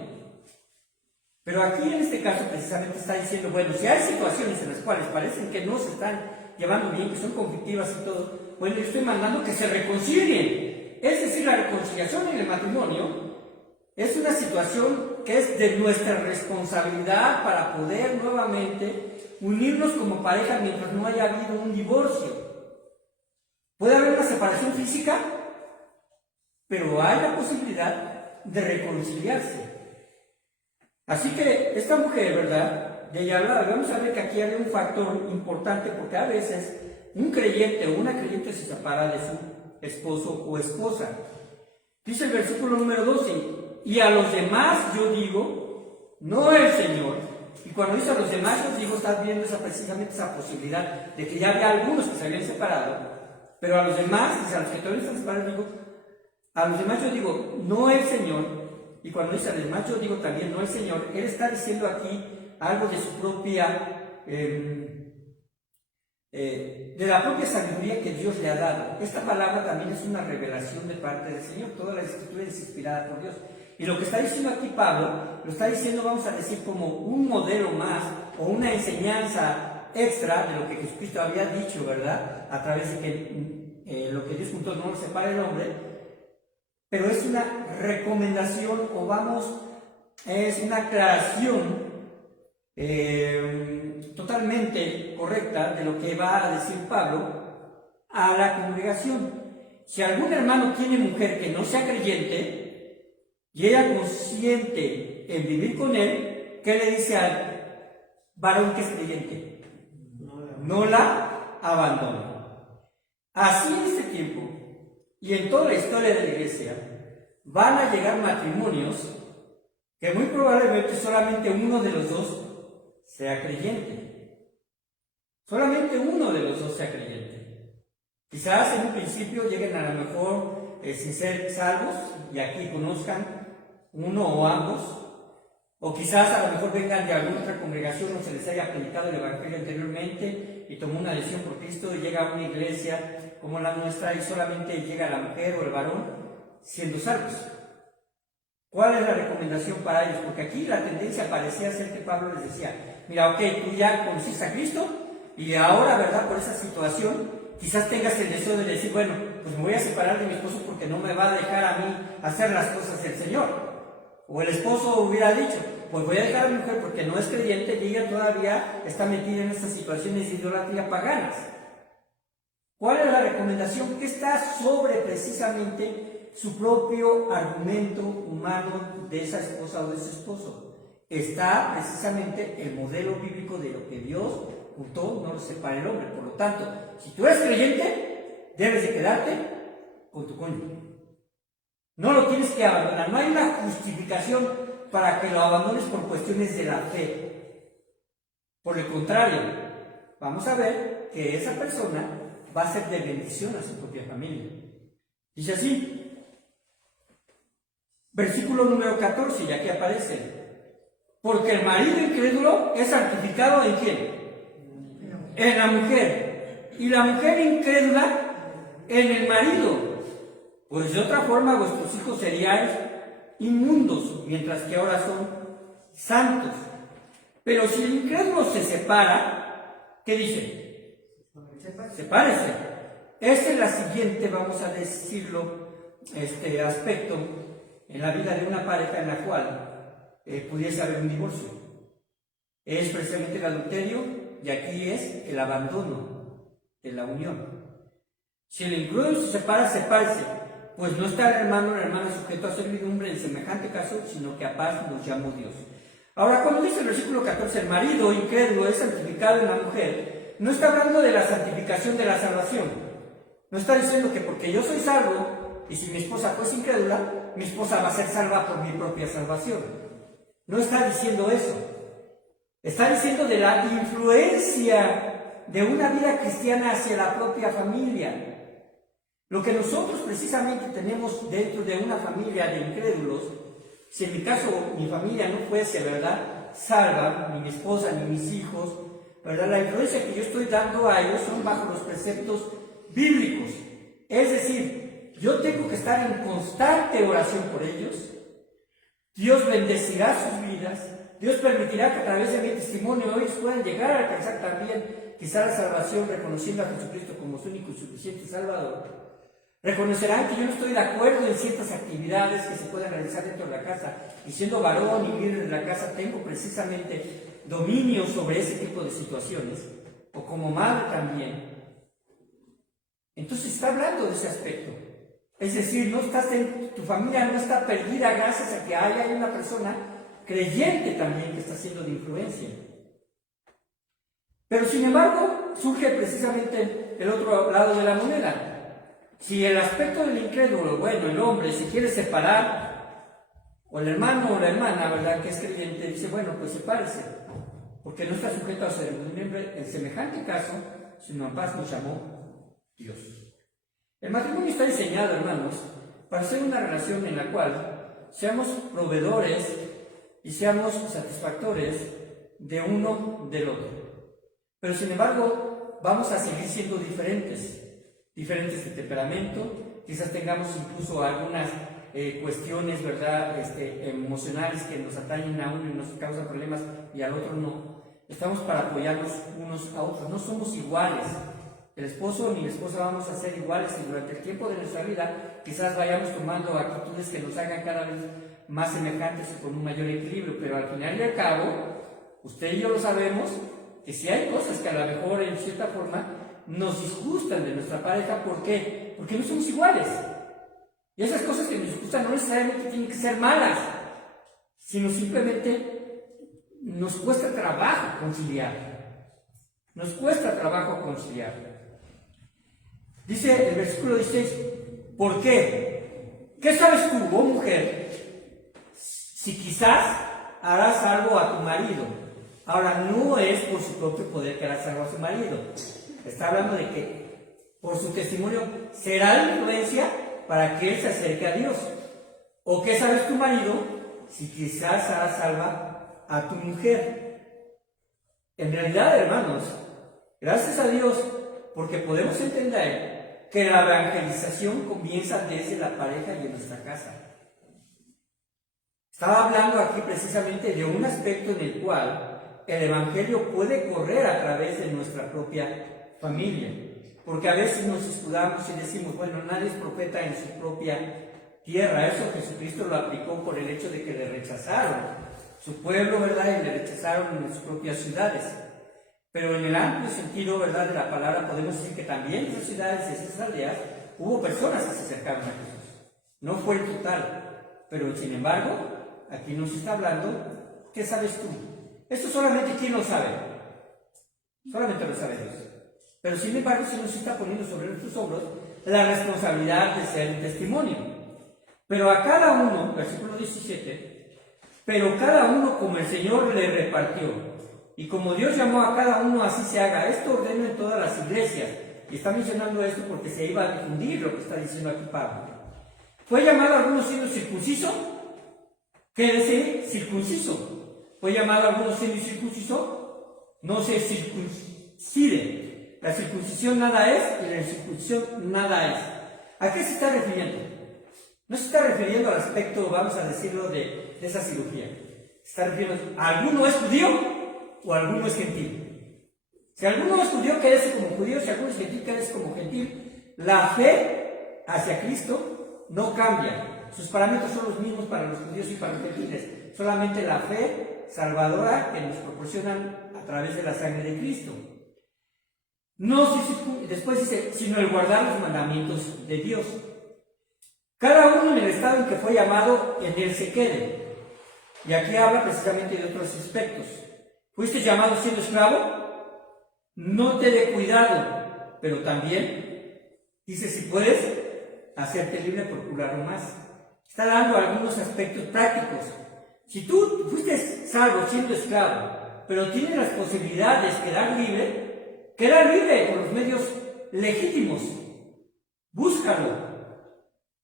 Pero aquí en este caso precisamente está diciendo, bueno, si hay situaciones en las cuales parecen que no se están llevando bien, que son conflictivas y todo, bueno, yo estoy mandando que se reconcilien. Es decir, la reconciliación en el matrimonio es una situación que es de nuestra responsabilidad para poder nuevamente unirnos como pareja mientras no haya habido un divorcio. Puede haber una separación física, pero hay la posibilidad de reconciliarse. Así que esta mujer, ¿verdad?, de ella hablaba, vamos a ver que aquí hay un factor importante, porque a veces un creyente o una creyente se separa de su esposo o esposa. Dice el versículo número 12, y a los demás yo digo, no el Señor. Y cuando dice a los demás yo digo, estás viendo precisamente esa posibilidad de que ya había algunos que se habían separado, pero a los demás, dice, a los que todavía están separados, digo, a los demás yo digo, no el Señor, y cuando dice además yo digo también, no el Señor, Él está diciendo aquí algo de su propia, de la propia sabiduría que Dios le ha dado. Esta palabra también es una revelación de parte del Señor, toda la Escritura es inspirada por Dios. Y lo que está diciendo aquí Pablo, lo está diciendo, vamos a decir, como un modelo más, o una enseñanza extra de lo que Jesucristo había dicho, ¿verdad? A través de que lo que Dios juntó no lo separa el hombre, pero es una recomendación, o vamos, es una aclaración totalmente correcta de lo que va a decir Pablo a la congregación. Si algún hermano tiene mujer que no sea creyente, y ella consciente en vivir con él, ¿qué le dice al varón que es creyente? No la abandone. Así en este tiempo y en toda la historia de la iglesia van a llegar matrimonios que muy probablemente solamente uno de los dos sea creyente. Solamente uno de los dos sea creyente. Quizás en un principio lleguen a lo mejor sin ser salvos y aquí conozcan uno o ambos, o quizás a lo mejor vengan de alguna otra congregación o se les haya predicado el evangelio anteriormente y tomó una decisión por Cristo y llega a una iglesia como la nuestra y solamente llega la mujer o el varón siendo salvos. ¿Cuál es la recomendación para ellos? Porque aquí la tendencia parecía ser que Pablo les decía, mira, ok, tú ya conociste a Cristo y ahora, ¿verdad? Por esa situación, quizás tengas el deseo de decir, bueno, pues me voy a separar de mi esposo porque no me va a dejar a mí hacer las cosas del Señor. O el esposo hubiera dicho, pues voy a dejar a mi mujer porque no es creyente y ella todavía está metida en estas situaciones de idolatría paganas. ¿Cuál es la recomendación? Que está sobre precisamente su propio argumento humano de esa esposa o de ese esposo. Está precisamente el modelo bíblico de lo que Dios juntó, no lo separa el hombre. Por lo tanto, si tú eres creyente, debes de quedarte con tu cónyuge. No lo tienes que abandonar, no hay una justificación para que lo abandones por cuestiones de la fe. Por el contrario, vamos a ver que esa persona va a ser de bendición a su propia familia. Dice así, versículo número 14, ya que aparece, porque el marido incrédulo es santificado ¿en quién? En la mujer, y la mujer incrédula en el marido. Pues de otra forma vuestros hijos serían inmundos, mientras que ahora son santos. Pero si el incrédulo se separa, ¿qué dice? Sepárese. Esta es la siguiente, vamos a decirlo, aspecto en la vida de una pareja en la cual pudiese haber un divorcio. Es precisamente el adulterio y aquí es el abandono de la unión. Si el incrédulo se separa, sepárese. Pues no está el hermano o la hermana sujeto a servidumbre en semejante caso, sino que a paz nos llamó Dios. Ahora, cuando dice el versículo 14, el marido incrédulo es santificado en la mujer, no está hablando de la santificación de la salvación. No está diciendo que porque yo soy salvo, y si mi esposa fuese incrédula, mi esposa va a ser salva por mi propia salvación. No está diciendo eso. Está diciendo de la influencia de una vida cristiana hacia la propia familia. Lo que nosotros precisamente tenemos dentro de una familia de incrédulos, si en mi caso mi familia no fuese, ¿verdad?, salva, ni mi esposa, ni mis hijos, ¿verdad?, la influencia que yo estoy dando a ellos son bajo los preceptos bíblicos. Es decir, yo tengo que estar en constante oración por ellos. Dios bendecirá sus vidas. Dios permitirá que a través de mi testimonio ellos puedan llegar a alcanzar también quizá la salvación, reconociendo a Jesucristo como su único y suficiente Salvador. Reconocerán que yo no estoy de acuerdo en ciertas actividades que se pueden realizar dentro de la casa, y siendo varón y líder de la casa tengo precisamente dominio sobre ese tipo de situaciones, o como madre también. Entonces está hablando de ese aspecto. Es decir, tu familia no está perdida gracias a que haya una persona creyente también que está siendo de influencia. Pero sin embargo, surge precisamente el otro lado de la moneda. Si el aspecto del incrédulo, bueno, el hombre se quiere separar, o el hermano o la hermana, ¿verdad?, que es creyente, dice, bueno, pues sepárese, porque no está sujeto a servidumbre en semejante caso, sino a paz nos llamó Dios. El matrimonio está diseñado, hermanos, para ser una relación en la cual seamos proveedores y seamos satisfactores de uno del otro. Pero sin embargo, vamos a seguir siendo diferentes de temperamento, quizás tengamos incluso algunas cuestiones, ¿verdad?, emocionales que nos atañen a uno y nos causan problemas y al otro no. Estamos para apoyarnos unos a otros, no somos iguales. El esposo ni la esposa vamos a ser iguales y durante el tiempo de nuestra vida quizás vayamos tomando actitudes que nos hagan cada vez más semejantes y con un mayor equilibrio, pero al final y al cabo, usted y yo lo sabemos, que si hay cosas que a lo mejor en cierta forma nos disgustan de nuestra pareja, ¿por qué? Porque no somos iguales. Y esas cosas que nos disgustan no necesariamente tienen que ser malas, sino simplemente nos cuesta trabajo conciliar. Nos cuesta trabajo conciliar. Dice el versículo 16, ¿por qué? ¿Qué sabes tú, oh mujer, si quizás harás algo a tu marido? Ahora, no es por su propio poder que harás algo a su marido. Está hablando de que por su testimonio será la influencia para que él se acerque a Dios. ¿O qué sabes tu marido si quizás harás algo a tu mujer? En realidad, hermanos, gracias a Dios, porque podemos entender que la evangelización comienza desde la pareja y en nuestra casa. Estaba hablando aquí precisamente de un aspecto en el cual el evangelio puede correr a través de nuestra propia familia, porque a veces nos escudamos y decimos, bueno, nadie es profeta en su propia tierra. Eso Jesucristo lo aplicó por el hecho de que le rechazaron su pueblo, ¿verdad? Y le rechazaron en sus propias ciudades. Pero en el amplio sentido, ¿verdad?, de la palabra, podemos decir que también en esas ciudades y esas aldeas hubo personas que se acercaron a Jesús. No fue el total, pero sin embargo, aquí nos está hablando, ¿qué sabes tú? Esto solamente ¿quién lo sabe? Solamente lo sabe Dios. Pero sin embargo, sí nos está poniendo sobre nuestros hombros la responsabilidad de ser un testimonio. Pero a cada uno, versículo 17, pero cada uno como el Señor le repartió. Y como Dios llamó a cada uno, así se haga. Esto ordeno en todas las iglesias. Y está mencionando esto porque se iba a difundir lo que está diciendo aquí Pablo. ¿Fue llamado a algunos siendo circunciso? Quédese circunciso. ¿Fue llamado a algunos siendo incircunciso? No se circuncide. La circuncisión nada es y la incircuncisión nada es. ¿A qué se está refiriendo? No se está refiriendo al aspecto, vamos a decirlo, de esa cirugía. Se está refiriendo a alguno es judío o alguno es gentil. Si alguno es judío, quédese como judío. Si alguno es gentil, quédese como gentil. La fe hacia Cristo no cambia. Sus parámetros son los mismos para los judíos y para los gentiles. Solamente la fe salvadora que nos proporcionan a través de la sangre de Cristo. No, después dice, sino el guardar los mandamientos de Dios. Cada uno en el estado en que fue llamado, en él se quede. Y aquí habla precisamente de otros aspectos. ¿Fuiste llamado siendo esclavo? No te dé cuidado, pero también dice, si puedes hacerte libre, procurarlo más. Está dando algunos aspectos prácticos. Si tú fuiste salvo siendo esclavo, pero tienes las posibilidades de quedar libre con los medios legítimos. Búscalo.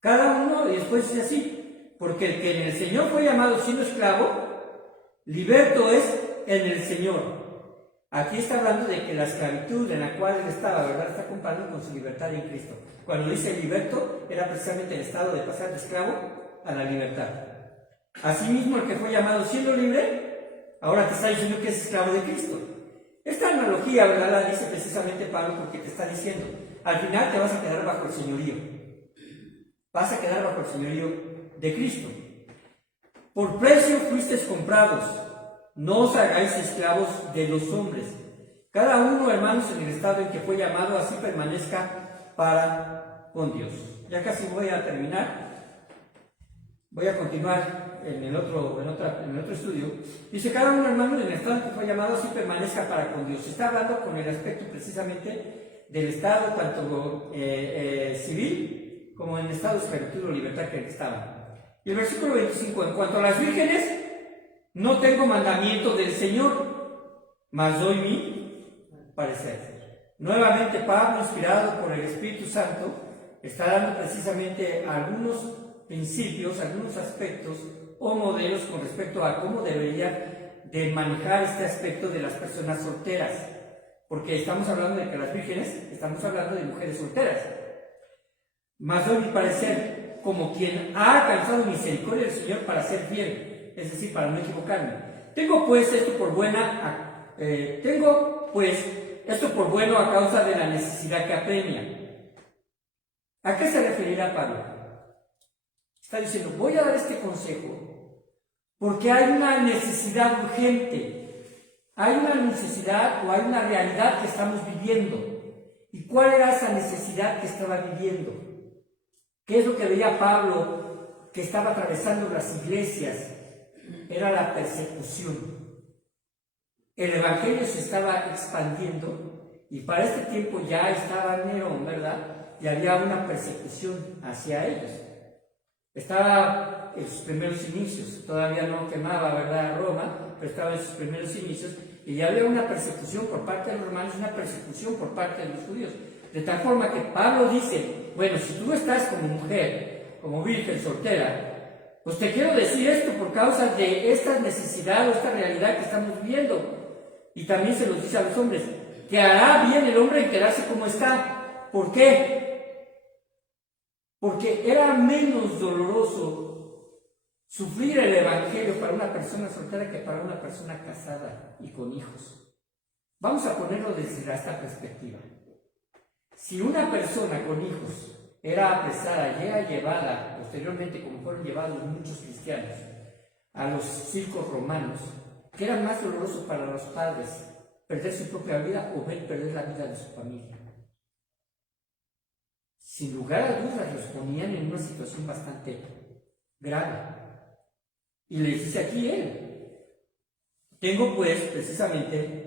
Cada uno, y después dice así, porque el que en el Señor fue llamado siendo esclavo, liberto es en el Señor. Aquí está hablando de que la esclavitud en la cual él estaba, ¿verdad?, está comparando con su libertad en Cristo. Cuando dice liberto, era precisamente el estado de pasar de esclavo a la libertad. Asimismo, el que fue llamado siendo libre, ahora te está diciendo que es esclavo de Cristo. Esta analogía, ¿verdad?, la dice precisamente Pablo porque te está diciendo, al final te vas a quedar bajo el señorío. Vas a quedar bajo el señorío de Cristo. Por precio fuisteis comprados. No os hagáis esclavos de los hombres. Cada uno, hermanos, en el estado en que fue llamado, así permanezca para con Dios. Ya casi voy a terminar. Voy a continuar en el otro estudio. Dice, cada uno, hermano, en el estado en que fue llamado, así permanezca para con Dios. Se está hablando con el aspecto precisamente del estado, tanto civil como en el estado de esclavitud o libertad que estaban. Y el versículo 25, en cuanto a las vírgenes, no tengo mandamiento del Señor, mas doy mi parecer. Nuevamente Pablo, inspirado por el Espíritu Santo, está dando precisamente algunos principios, algunos aspectos o modelos con respecto a cómo debería de manejar este aspecto de las personas solteras, porque estamos hablando de que las vírgenes, estamos hablando de mujeres solteras. Mas doy mi parecer como quien ha alcanzado misericordia del Señor para ser fiel, es decir, para no equivocarme. Tengo pues esto por bueno a causa de la necesidad que apremia. ¿A qué se referirá Pablo? Está diciendo, voy a dar este consejo porque hay una necesidad urgente, hay una necesidad o hay una realidad que estamos viviendo. ¿Y cuál era esa necesidad que estaba viviendo? ¿Qué es lo que veía Pablo que estaba atravesando las iglesias? Era la persecución. El evangelio se estaba expandiendo y para este tiempo ya estaba Nerón, ¿verdad? Y había una persecución hacia ellos. Estaba en sus primeros inicios, todavía no quemaba, ¿verdad?, Roma, pero estaba en sus primeros inicios y ya había una persecución por parte de los romanos, una persecución por parte de los judíos. De tal forma que Pablo dice, bueno, si tú estás como mujer, como virgen soltera, pues te quiero decir esto por causa de esta necesidad o esta realidad que estamos viviendo. Y también se los dice a los hombres, que hará bien el hombre en quedarse como está. ¿Por qué? Porque era menos doloroso sufrir el evangelio para una persona soltera que para una persona casada y con hijos. Vamos a ponerlo desde esta perspectiva. Si una persona con hijos era apresada y era llevada, posteriormente, como fueron llevados muchos cristianos, a los circos romanos, ¿qué era más doloroso para los padres? ¿Perder su propia vida o ver perder la vida de su familia? Sin lugar a dudas los ponían en una situación bastante grave. Y le dice aquí él, tengo pues precisamente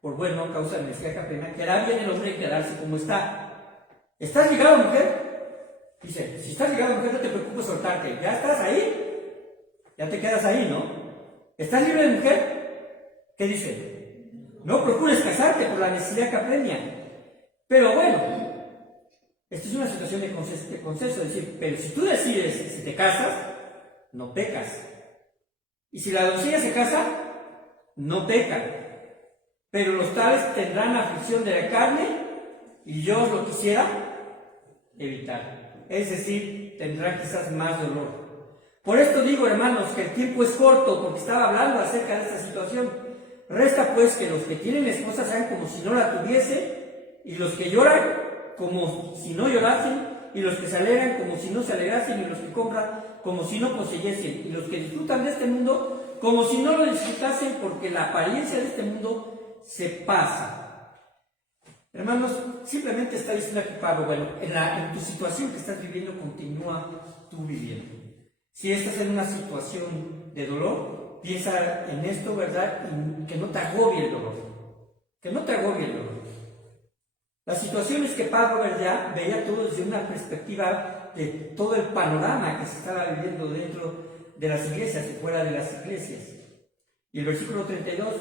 por bueno, a causa de necesidad que apremia, que hará bien el hombre en quedarse como está. ¿Estás ligado, mujer? Dice, si estás ligado, mujer, no te preocupes soltarte. ¿Ya estás ahí? Ya te quedas ahí, ¿no? ¿Estás libre de mujer? ¿Qué dice? No procures casarte por la necesidad que apremia. Pero bueno, esta es una situación de consenso, es decir, pero si tú decides, si te casas, no pecas. Y si la doncella se casa, no peca. Pero los tales tendrán aflicción de la carne y yo lo quisiera evitar. Es decir, tendrán quizás más dolor. Por esto digo, hermanos, que el tiempo es corto, porque estaba hablando acerca de esta situación. Resta pues que los que tienen esposa sean como si no la tuviese, y los que lloran como si no llorasen, y los que se alegran como si no se alegrasen, y los que compran como si no poseyesen, y los que disfrutan de este mundo como si no lo disfrutasen, porque la apariencia de este mundo se pasa. Hermanos, simplemente está diciendo aquí Pablo, bueno, en tu situación que estás viviendo, continúa tú viviendo. Si estás en una situación de dolor, piensa en esto, ¿verdad? Y que no te agobie el dolor. Que no te agobie el dolor. La situación es que Pablo, ¿verdad?, veía todo desde una perspectiva de todo el panorama que se estaba viviendo dentro de las iglesias y fuera de las iglesias. Y el versículo 32,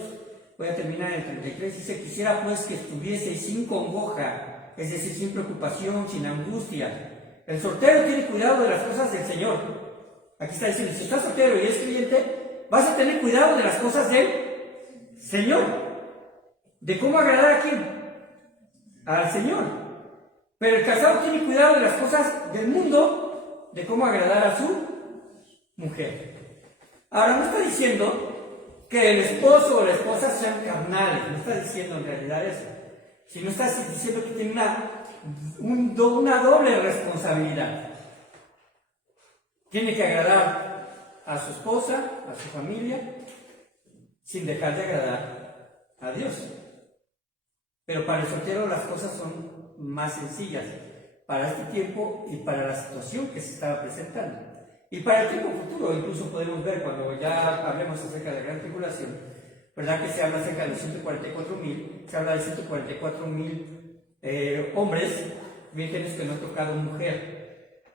voy a terminar en el 33, dice, quisiera pues que estuvieseis sin congoja, es decir, sin preocupación, sin angustia. El soltero tiene cuidado de las cosas del Señor. Aquí está diciendo, si estás soltero y eres creyente, vas a tener cuidado de las cosas del Señor. ¿De cómo agradar a quién? Al Señor. Pero el casado tiene cuidado de las cosas del mundo, de cómo agradar a su mujer. Ahora, no está diciendo que el esposo o la esposa sean carnales, no está diciendo en realidad eso, sino está diciendo que tiene una doble responsabilidad. Tiene que agradar a su esposa, a su familia, sin dejar de agradar a Dios. Pero para el soltero las cosas son más sencillas para este tiempo y para la situación que se estaba presentando. Y para el tiempo futuro, incluso podemos ver cuando ya hablemos acerca de la gran tribulación, ¿verdad?, que se habla acerca de los 144,000, se habla de 144,000 hombres vírgenes que no han tocado mujer.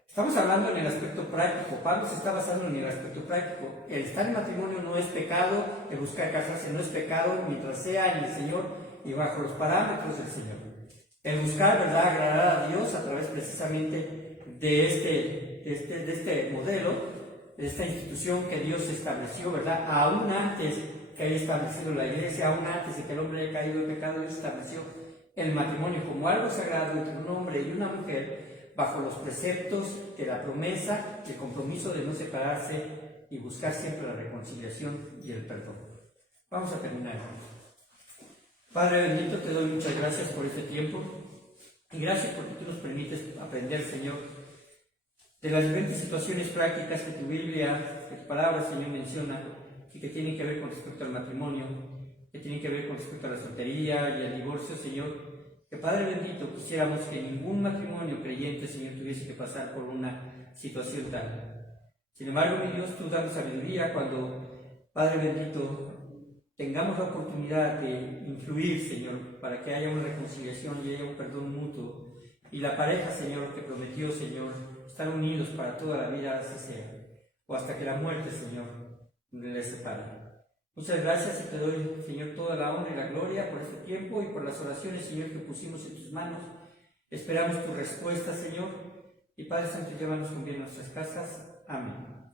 Estamos hablando en el aspecto práctico. Pablo se está basando en el aspecto práctico. El estar en matrimonio no es pecado, el buscar casarse no es pecado, mientras sea en el Señor y bajo los parámetros del Señor. El buscar, ¿verdad?, agradar a Dios a través precisamente de este modelo, de esta institución que Dios estableció, ¿verdad? Aún antes que haya establecido la iglesia, aún antes de que el hombre haya caído en pecado, Él estableció el matrimonio como algo sagrado entre un hombre y una mujer, bajo los preceptos de la promesa, el compromiso de no separarse y buscar siempre la reconciliación y el perdón. Vamos a terminar. Padre bendito, te doy muchas gracias por este tiempo y gracias porque tú nos permites aprender, Señor, de las diferentes situaciones prácticas que tu Biblia, que tu palabra, Señor, menciona y que tienen que ver con respecto al matrimonio, que tienen que ver con respecto a la soltería y al divorcio, Señor. Que Padre bendito, quisiéramos que ningún matrimonio creyente, Señor, tuviese que pasar por una situación tal. Sin embargo, mi Dios, tú danos sabiduría cuando, Padre bendito, tengamos la oportunidad de influir, Señor, para que haya una reconciliación y haya un perdón mutuo. Y la pareja, Señor, que prometió, Señor, estar unidos para toda la vida, así sea, o hasta que la muerte, Señor, les separe. Muchas gracias y te doy, Señor, toda la honra y la gloria por este tiempo y por las oraciones, Señor, que pusimos en tus manos. Esperamos tu respuesta, Señor. Y Padre Santo, llévanos con bien a nuestras casas. Amén.